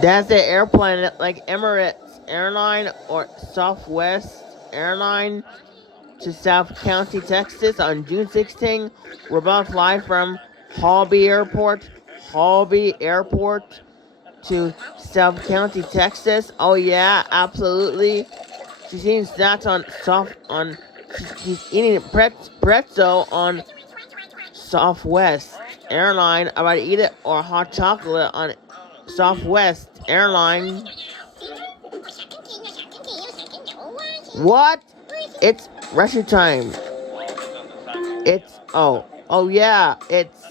That's the airplane like Emirates Airline or Southwest Airline to South County, Texas on June 16. We're about to fly from Hobby Airport to South County, Texas. Oh yeah, absolutely. She seems nuts on soft on. She's eating pretzel on Southwest Airline. About to eat it or hot chocolate on Southwest Airline. What? It's rescue time. Oh yeah, it's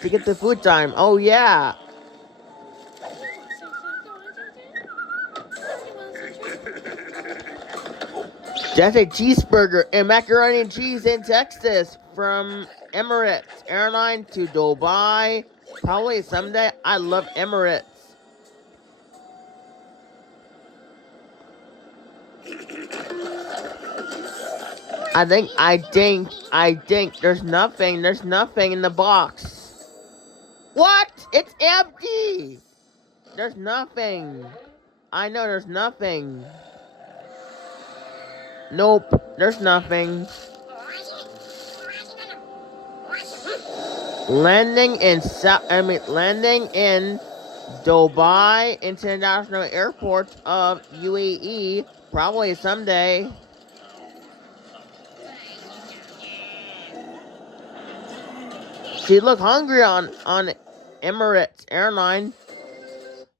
to get the food time. Oh yeah. That's a cheeseburger and macaroni and cheese in Texas from Emirates Airline to Dubai. Probably someday. I love Emirates. I think there's nothing in the box. What? It's empty. There's nothing. I know there's nothing. Nope, there's nothing. Landing in Dubai International Airport of UAE, probably someday. She looked hungry on Emirates Airline.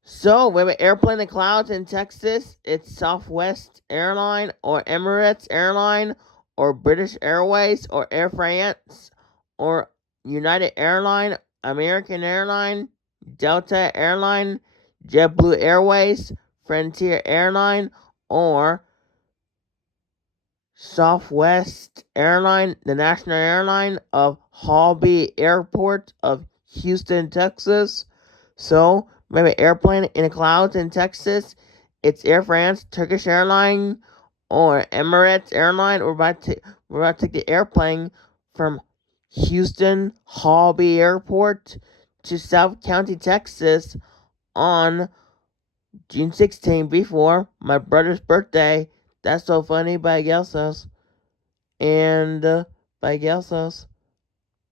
So, we have an airplane in clouds in Texas. It's Southwest Airline or Emirates Airline or British Airways or Air France or United Airline, American Airline, Delta Airline, JetBlue Airways, Frontier Airline, or Southwest Airline, the national airline of Hobby Airport of Houston, Texas. So, maybe airplane in the clouds in Texas. It's Air France, Turkish Airline, or Emirates Airline. We're about to take the airplane from Houston Hobby Airport to South County, Texas on June 16 before my brother's birthday. That's so funny by Gelsos. And by Gelsos.